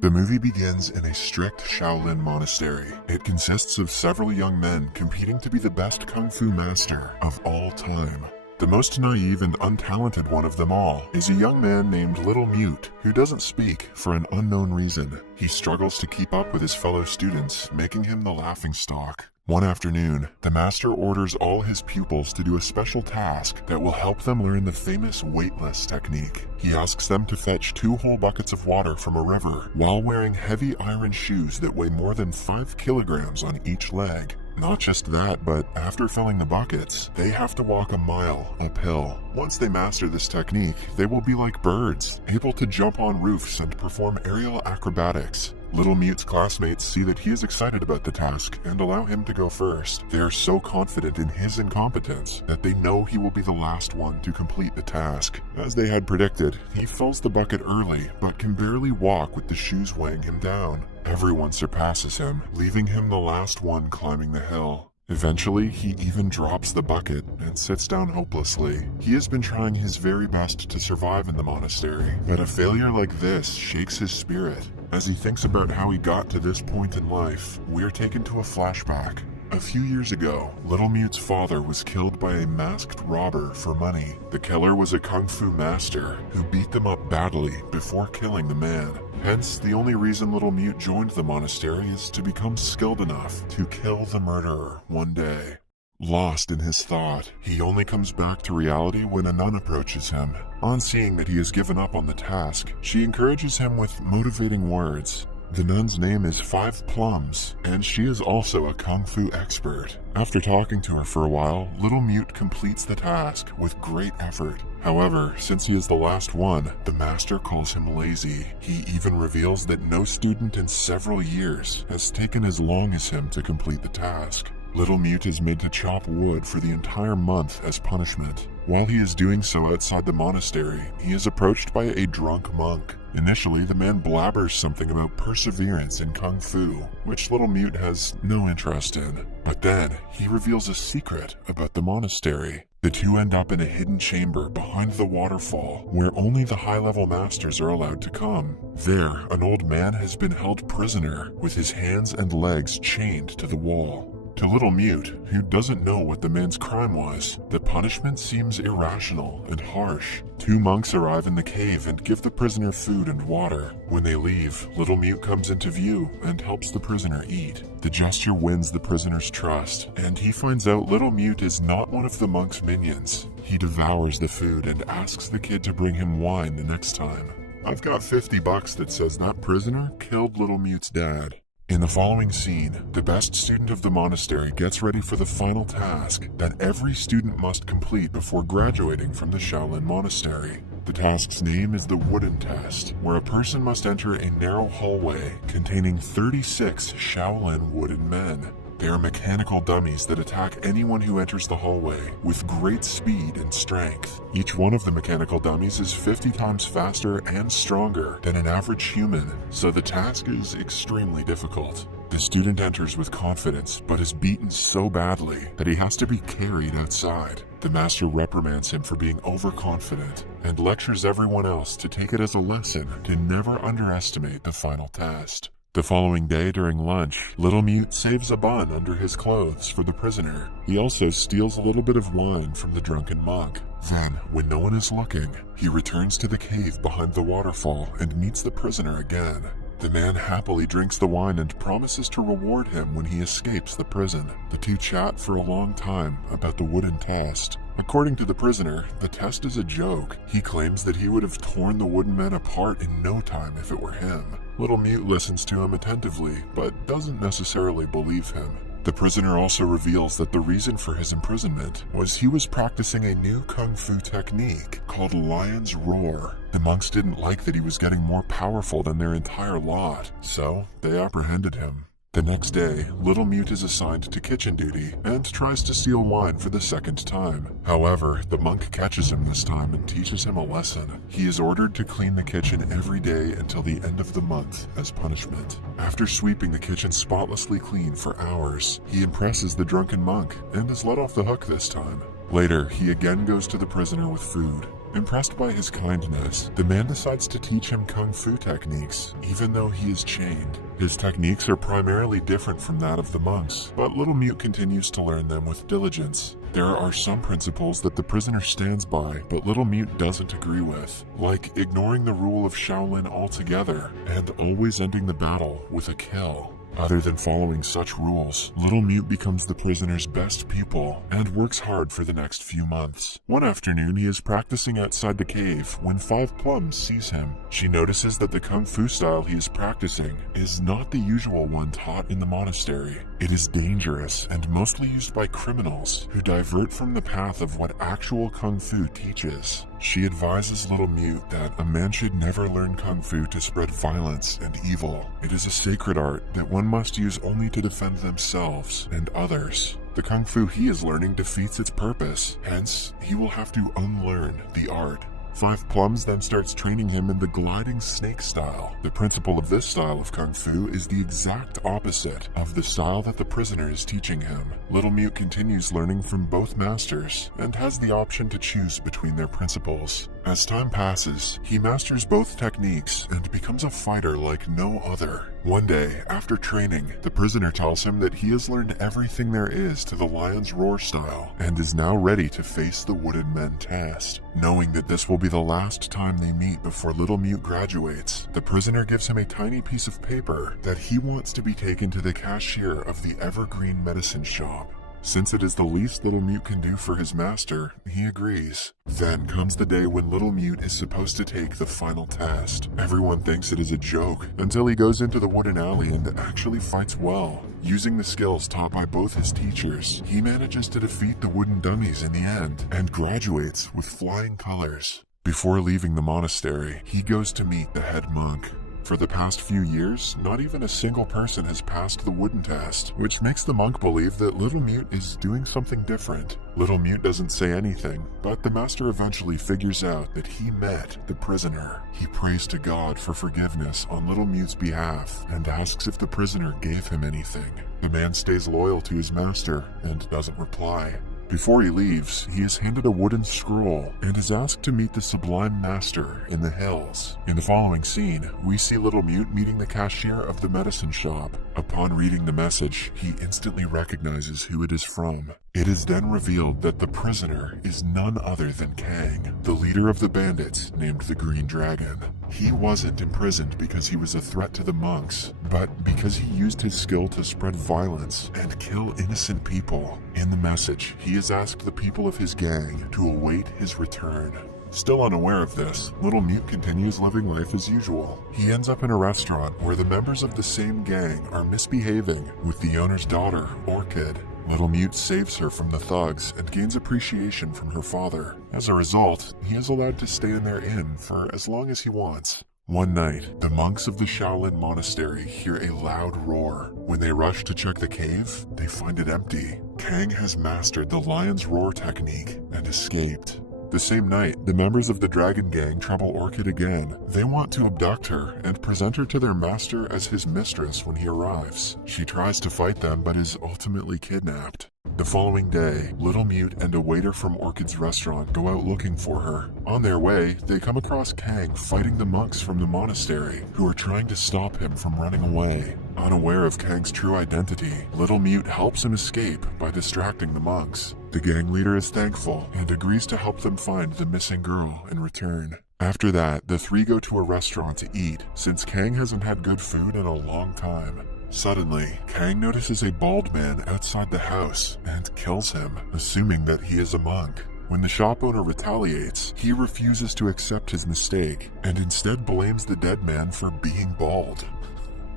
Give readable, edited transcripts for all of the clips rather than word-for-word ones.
The movie begins in a strict Shaolin monastery. It consists of several young men competing to be the best kung fu master of all time. The most naive and untalented one of them all is a young man named Little Mute, who doesn't speak for an unknown reason. He struggles to keep up with his fellow students, making him the laughingstock. One afternoon, the master orders all his pupils to do a special task that will help them learn the famous weightless technique. He asks them to fetch 2 whole buckets of water from a river while wearing heavy iron shoes that weigh more than 5 kilograms on each leg. Not just that, but after filling the buckets, they have to walk a mile uphill. Once they master this technique, they will be like birds, able to jump on roofs and perform aerial acrobatics. Little Mute's classmates see that he is excited about the task and allow him to go first. They are so confident in his incompetence that they know he will be the last one to complete the task. As they had predicted, he fills the bucket early, but can barely walk with the shoes weighing him down. Everyone surpasses him, leaving him the last one climbing the hill. Eventually, he even drops the bucket and sits down hopelessly. He has been trying his very best to survive in the monastery, but a failure like this shakes his spirit. As he thinks about how he got to this point in life, we're taken to a flashback. A few years ago, Little Mute's father was killed by a masked robber for money. The killer was a kung fu master who beat them up badly before killing the man. Hence, the only reason Little Mute joined the monastery is to become skilled enough to kill the murderer one day. Lost in his thought, he only comes back to reality when a nun approaches him. On seeing that he has given up on the task, she encourages him with motivating words. The nun's name is 5 Plums, and she is also a kung fu expert. After talking to her for a while, Little Mute completes the task with great effort. However, since he is the last one, the master calls him lazy. He even reveals that no student in several years has taken as long as him to complete the task. Little Mute is made to chop wood for the entire month as punishment. While he is doing so outside the monastery, he is approached by a drunk monk. Initially, the man blabbers something about perseverance in kung fu, which Little Mute has no interest in. But then, he reveals a secret about the monastery. The two end up in a hidden chamber behind the waterfall, where only the high-level masters are allowed to come. There, an old man has been held prisoner, with his hands and legs chained to the wall. To Little Mute, who doesn't know what the man's crime was, the punishment seems irrational and harsh. 2 monks arrive in the cave and give the prisoner food and water. When they leave, Little Mute comes into view and helps the prisoner eat. The gesture wins the prisoner's trust, and he finds out Little Mute is not one of the monk's minions. He devours the food and asks the kid to bring him wine the next time. I've got $50 that says that prisoner killed Little Mute's dad. In the following scene, the best student of the monastery gets ready for the final task that every student must complete before graduating from the Shaolin Monastery. The task's name is the Wooden Test, where a person must enter a narrow hallway containing 36 Shaolin wooden men. They are mechanical dummies that attack anyone who enters the hallway with great speed and strength. Each one of the mechanical dummies is 50 times faster and stronger than an average human, so the task is extremely difficult. The student enters with confidence, but is beaten so badly that he has to be carried outside. The master reprimands him for being overconfident and lectures everyone else to take it as a lesson to never underestimate the final test. The following day during lunch, Little Mute saves a bun under his clothes for the prisoner. He also steals a little bit of wine from the drunken monk. Then, when no one is looking, he returns to the cave behind the waterfall and meets the prisoner again. The man happily drinks the wine and promises to reward him when he escapes the prison. The two chat for a long time about the wooden test. According to the prisoner, the test is a joke. He claims that he would have torn the wooden men apart in no time if it were him. Little Mute listens to him attentively, but doesn't necessarily believe him. The prisoner also reveals that the reason for his imprisonment was he was practicing a new kung fu technique called Lion's Roar. The monks didn't like that he was getting more powerful than their entire lot, so they apprehended him. The next day, Little Mute is assigned to kitchen duty and tries to steal wine for the second time. However, the monk catches him this time and teaches him a lesson. He is ordered to clean the kitchen every day until the end of the month as punishment. After sweeping the kitchen spotlessly clean for hours, he impresses the drunken monk and is let off the hook this time. Later, he again goes to the prisoner with food. Impressed by his kindness, the man decides to teach him kung fu techniques, even though he is chained. His techniques are primarily different from that of the monks, but Little Mute continues to learn them with diligence. There are some principles that the prisoner stands by, but Little Mute doesn't agree with, like ignoring the rule of Shaolin altogether, and always ending the battle with a kill. Other than following such rules, Little Mute becomes the prisoner's best pupil and works hard for the next few months. One afternoon, he is practicing outside the cave when Five Plums sees him. She notices that the kung fu style he is practicing is not the usual one taught in the monastery. It is dangerous and mostly used by criminals who divert from the path of what actual kung fu teaches. She advises Little Mute that a man should never learn kung fu to spread violence and evil. It is a sacred art that one must use only to defend themselves and others. The kung fu he is learning defeats its purpose, hence he will have to unlearn the art. Five Plums then starts training him in the gliding snake style. The principle of this style of kung fu is the exact opposite of the style that the prisoner is teaching him. Little Mute continues learning from both masters and has the option to choose between their principles. As time passes, he masters both techniques and becomes a fighter like no other. One day, after training, the prisoner tells him that he has learned everything there is to the lion's roar style and is now ready to face the Wooden Men test. Knowing that this will be the last time they meet before Little Mute graduates, the prisoner gives him a tiny piece of paper that he wants to be taken to the cashier of the Evergreen Medicine Shop. Since it is the least Little Mute can do for his master, he agrees. Then comes the day when Little Mute is supposed to take the final test. Everyone thinks it is a joke, until he goes into the wooden alley and actually fights well. Using the skills taught by both his teachers, he manages to defeat the wooden dummies in the end, and graduates with flying colors. Before leaving the monastery, he goes to meet the head monk. For the past few years, not even a single person has passed the wooden test, which makes the monk believe that Little Mute is doing something different. Little Mute doesn't say anything, but the master eventually figures out that he met the prisoner. He prays to God for forgiveness on Little Mute's behalf and asks if the prisoner gave him anything. The man stays loyal to his master and doesn't reply. Before he leaves, he is handed a wooden scroll and is asked to meet the Sublime Master in the hills. In the following scene, we see Little Mute meeting the cashier of the medicine shop. Upon reading the message, he instantly recognizes who it is from. It is then revealed that the prisoner is none other than Kang, the leader of the bandits named the Green Dragon. He wasn't imprisoned because he was a threat to the monks, but because he used his skill to spread violence and kill innocent people. In the message, he has asked the people of his gang to await his return. Still unaware of this, Little Mute continues living life as usual. He ends up in a restaurant where the members of the same gang are misbehaving with the owner's daughter, Orchid. Little Mute saves her from the thugs and gains appreciation from her father. As a result, he is allowed to stay in their inn for as long as he wants. One night, the monks of the Shaolin Monastery hear a loud roar. When they rush to check the cave, they find it empty. Kang has mastered the lion's roar technique and escaped. The same night, the members of the Dragon Gang trouble Orchid again. They want to abduct her and present her to their master as his mistress when he arrives. She tries to fight them but is ultimately kidnapped. The following day, Little Mute and a waiter from Orchid's restaurant go out looking for her. On their way, they come across Kang fighting the monks from the monastery, who are trying to stop him from running away. Unaware of Kang's true identity, Little Mute helps him escape by distracting the monks. The gang leader is thankful and agrees to help them find the missing girl in return. After that, the three go to a restaurant to eat, since Kang hasn't had good food in a long time. Suddenly, Kang notices a bald man outside the house and kills him, assuming that he is a monk. When the shop owner retaliates, he refuses to accept his mistake and instead blames the dead man for being bald.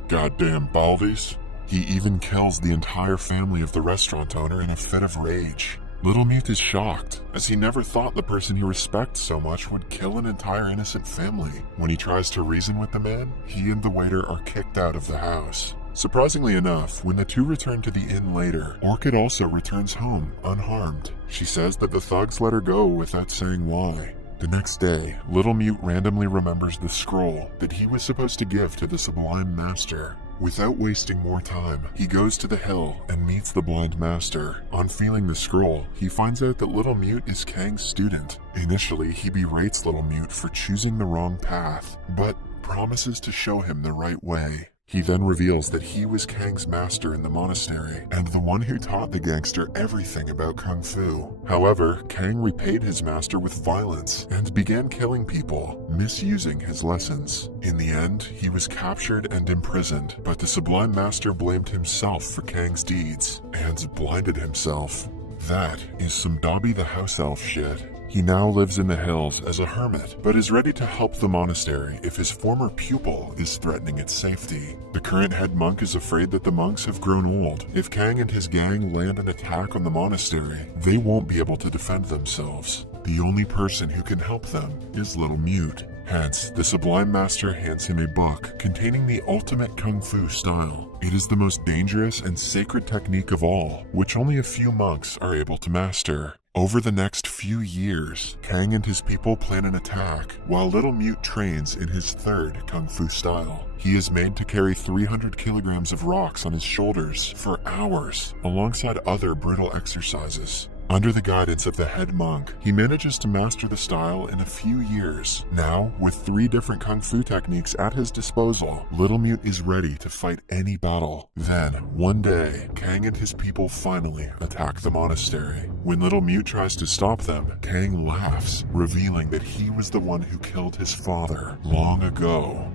Goddamn baldies. He even kills the entire family of the restaurant owner in a fit of rage. Little Mute is shocked, as he never thought the person he respects so much would kill an entire innocent family. When he tries to reason with the man, he and the waiter are kicked out of the house. Surprisingly enough, when the two return to the inn later, Orchid also returns home, unharmed. She says that the thugs let her go without saying why. The next day, Little Mute randomly remembers the scroll that he was supposed to give to the Sublime Master. Without wasting more time, he goes to the hill and meets the blind master. On feeling the scroll, he finds out that Little Mute is Kang's student. Initially, he berates Little Mute for choosing the wrong path, but promises to show him the right way. He then reveals that he was Kang's master in the monastery, and the one who taught the gangster everything about Kung Fu. However, Kang repaid his master with violence, and began killing people, misusing his lessons. In the end, he was captured and imprisoned, but the Sublime Master blamed himself for Kang's deeds, and blinded himself. That is some Dobby the House Elf shit. He now lives in the hills as a hermit, but is ready to help the monastery if his former pupil is threatening its safety. The current head monk is afraid that the monks have grown old. If Kang and his gang land an attack on the monastery, they won't be able to defend themselves. The only person who can help them is Little Mute. Hence, the Sublime Master hands him a book containing the ultimate Kung Fu style. It is the most dangerous and sacred technique of all, which only a few monks are able to master. Over the next few years, Kang and his people plan an attack, while Little Mute trains in his third Kung Fu style. He is made to carry 300 kilograms of rocks on his shoulders for hours, alongside other brutal exercises. Under the guidance of the head monk, he manages to master the style in a few years. Now, with 3 different Kung Fu techniques at his disposal, Little Mute is ready to fight any battle. Then, one day, Kang and his people finally attack the monastery. When Little Mute tries to stop them, Kang laughs, revealing that he was the one who killed his father long ago.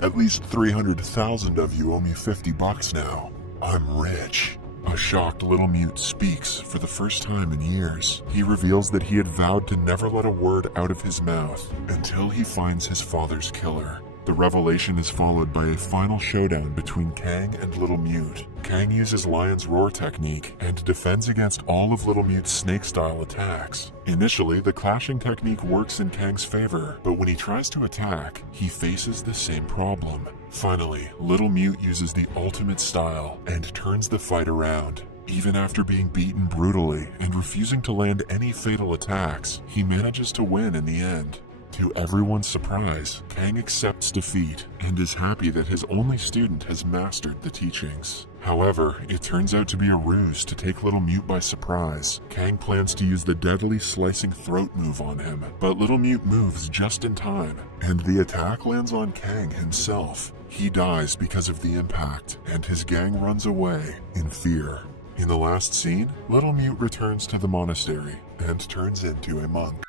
At least 300,000 of you owe me $50 now. I'm rich. A shocked Little Mute speaks for the first time in years. He reveals that he had vowed to never let a word out of his mouth until he finds his father's killer. The revelation is followed by a final showdown between Kang and Little Mute. Kang uses Lion's Roar technique and defends against all of Little Mute's snake-style attacks. Initially, the clashing technique works in Kang's favor, but when he tries to attack, he faces the same problem. Finally, Little Mute uses the ultimate style and turns the fight around. Even after being beaten brutally and refusing to land any fatal attacks, he manages to win in the end. To everyone's surprise, Kang accepts defeat and is happy that his only student has mastered the teachings. However, it turns out to be a ruse to take Little Mute by surprise. Kang plans to use the deadly slicing throat move on him, but Little Mute moves just in time, and the attack lands on Kang himself. He dies because of the impact, and his gang runs away in fear. In the last scene, Little Mute returns to the monastery and turns into a monk.